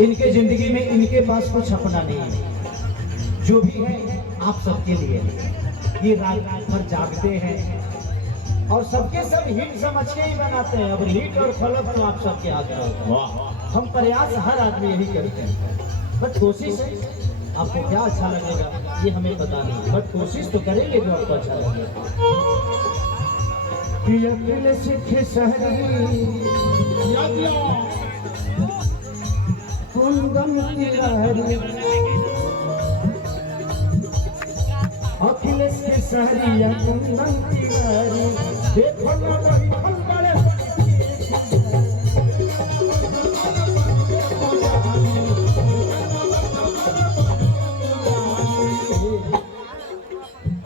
इनके जिंदगी में इनके पास कुछ अपना नहीं है, जो भी है आप सबके लिए। ये रात भर जागते हैं और सबके सब हिट समझ के ही बनाते हैं। अब हिट और फलक तो आप सबके हाथ में होता है। हम प्रयास हर आदमी यही करते हैं, बट कोशिश है आपको क्या अच्छा लगेगा ये हमें पता नहीं, बट कोशिश तो करेंगे जो आपको अच्छा लगेगा। अखिलेश के सहरिया कुंदन तिवारी देखो ना वही फल बड़े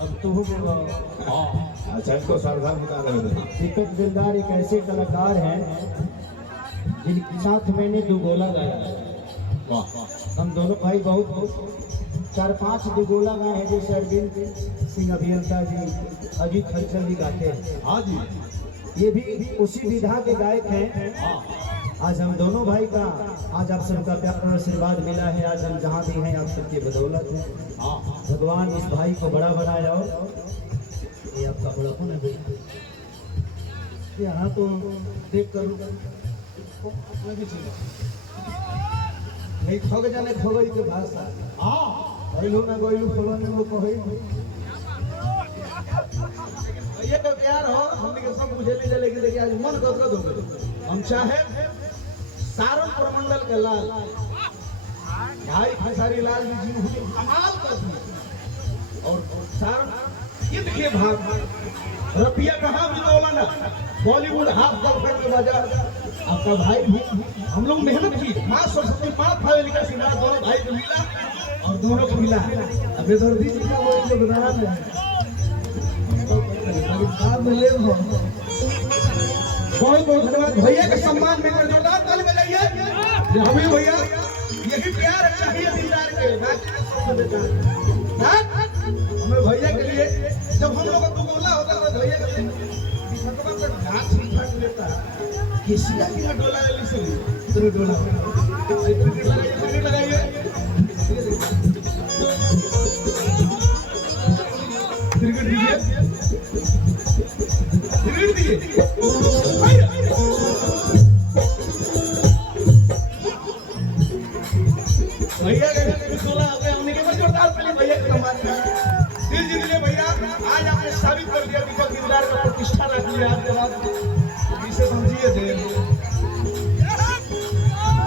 अब तो अच्छा इनको सावधान बता रहे थे। दीपक दिलदार एक ऐसे कलाकार हैं जिनके साथ मैंने दो गोला गाया। हम दोनों भाई बहुत 4-5 दुगोला गाए हैं, जैसे अरविंद सिंह अभियंता जी, अजीत हलचल जी गाते हैं। हाँ जी, ये भी उसी विधा के गायक हैं। आज हम दोनों भाई का आज आप सबका प्यार और आशीर्वाद मिला है। आज हम जहाँ भी हैं आप सबके बदौलत है। भगवान इस भाई को बड़ा बनाया। और ये आपका बड़ा कौन है भाई? यहाँ तो देख कर नहीं ठग जाने ठगई के भाषा गइलू ना गइलू फलाने वो कहई ये तो प्यार हो हमने के सब बुझे ले लेकिन देखिए आज मन गदगद हो गए। हम चाहे सारण प्रमंडल के लाल भाई खेसारी लाल जी जी कमाल कर दिए। और सारण ये देखिए भाग रुपया कहाँ मिलोला ना बॉलीवुड हाफ गर्लफ्रेंड के बाजार आपका भाई भी हम लोग मेहनत की माँ सरस्वती 5 फाइल का सिंगार दोनों भाई को मिला और दोनों को मिला। अबे दर्दी जी का वो योगदान है बहुत बहुत धन्यवाद भैया के सम्मान में कर जोरदार ताली बजाइए। हमें भैया यही प्यार चाहिए दीदार के हमें भैया के लिए। जब हम लोग को बोला होता है भैया के घाट छाट लेता है किसी का डोला से डोला लगाइए क्रिकेट दीजिए भैया हमने के जोरदार पहले भैया का सम्मान दिल जीत लिए भैया। आज आपने साबित कर दिया दीपक दिलदार का प्रतिष्ठा रख लिया आपके बाद। इसे समझिए थे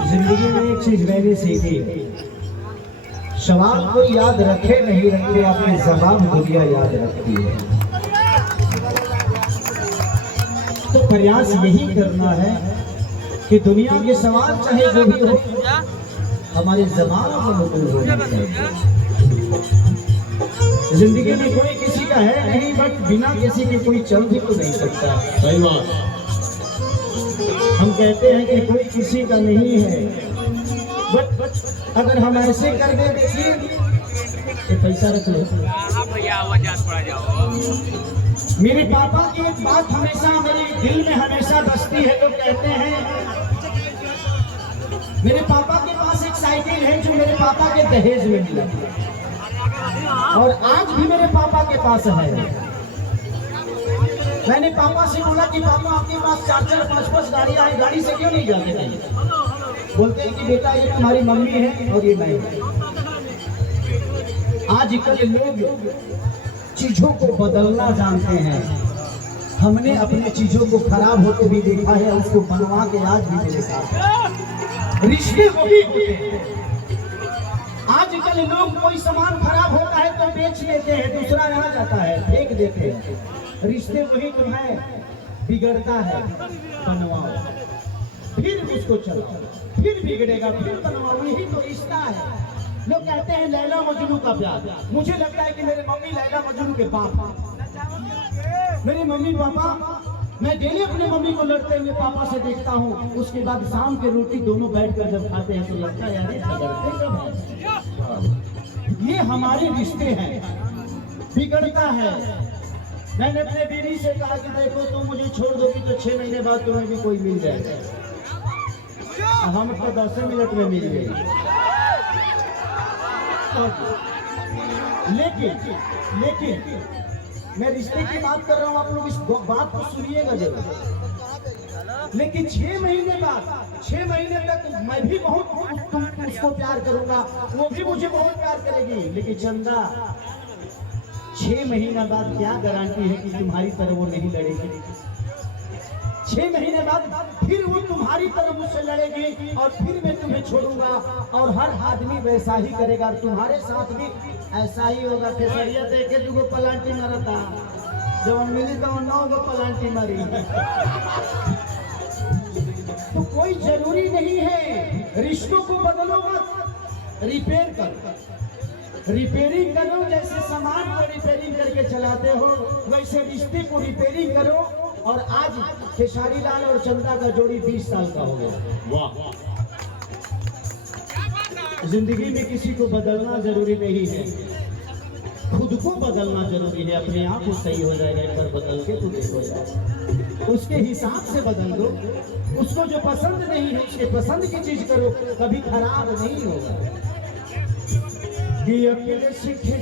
जिंदगी में एक चीज मैंने सीखी, सवाल को याद रखे नहीं रखे अपने जवाब दुनिया याद रखती है। तो प्रयास यही करना है कि दुनिया के सवाल चाहे जो भी हो हमारे जबान को मकबूल होना चाहिए। जिंदगी में कोई किसी का है नहीं, बट बिना किसी के कोई चल भी तो नहीं सकता। सही बात। हम कहते हैं कि कोई किसी का नहीं है, बट अगर हम ऐसे कर दे देखिए ये पैसा रख लो। मेरे पापा की एक बात हमेशा मेरे दिल में हमेशा बसती है। तो कहते हैं मेरे पापा के पास एक साइकिल है जो मेरे पापा के दहेज में मिला और आज भी मेरे पापा के पास है। मैंने पापा से बोला कि पापा आपके पास 4-4 5-5 गाड़ियां हैं, गाड़ी से क्यों नहीं जाते नहीं? बोलते हैं कि बेटा ये तुम्हारी मम्मी है और ये मैं। आजकल लोग चीजों को बदलना जानते हैं। हमने अपने चीजों को खराब होते भी देखा है, उसको बनवा के आज भी मेरे साथ रिश्ते वही होते हैं। आजकल लोग कोई सामान खराब होता है तो बेच लेते हैं, दूसरा आ जाता है फेंक देते हैं। रिश्ते वही तो है, बिगड़ता है बनवाओ फिर उसको चलाओ, फिर बिगड़ेगा फिर बनवाओ, यही तो रिश्ता है। लोग कहते हैं लैला मजनू का प्यार। मुझे लगता है कि मेरे मम्मी लैला मजनू के बाप। मेरे मम्मी पापा, मैं डेली अपने मम्मी को लड़ते हुए पापा से देखता हूँ। उसके बाद शाम के रोटी दोनों बैठकर जब खाते हैं तो लगता है यार ये हमारे रिश्ते हैं, बिगड़ता है। मैंने अपने बीवी से कहा कि देखो तुम मुझे छोड़ दोगी तो 6 महीने बाद तुम्हें भी कोई मिल जाएगा। हम तो 10 मिनट में मिल गए। लेकिन मैं रिश्ते की बात कर रहा हूँ, आप लोग इस बात को सुनिएगा जरूर। लेकिन 6 महीने बाद, 6 महीने तक मैं भी बहुत उसको प्यार करूंगा, वो भी मुझे बहुत प्यार करेगी। लेकिन चंदा, 6 महीना बाद क्या गारंटी है कि तुम्हारी तरह वो नहीं लड़ेगी? 6 महीने बाद फिर वो तुम्हारी तरह मुझसे लड़ेगी और फिर मैं तुम्हें छोड़ूंगा। और हर आदमी वैसा ही करेगा, तुम्हारे साथ भी ऐसा ही होगा। खेसरिया देख के 2 पलांटी मारता, जब मिली तो 9 पलांटी मारी। तो कोई जरूरी नहीं है, रिश्तों को बदलो मत, रिपेयर करो, रिपेयरिंग करो। जैसे सामान को रिपेयरिंग करके चलाते हो, वैसे रिश्ते को रिपेयरिंग करो। और आज खेसारी लाल और चंदा का जोड़ी 20 साल का हो गया। वाह, जिंदगी में किसी को बदलना जरूरी नहीं है, खुद को बदलना जरूरी है। अपने आप को सही हो जाएगा, एक बार बदल के तो देखो जाए, उसके हिसाब से बदल दो। उसको जो पसंद नहीं है उसके पसंद की चीज करो, कभी खराब नहीं होगा। कि अकेले सीखे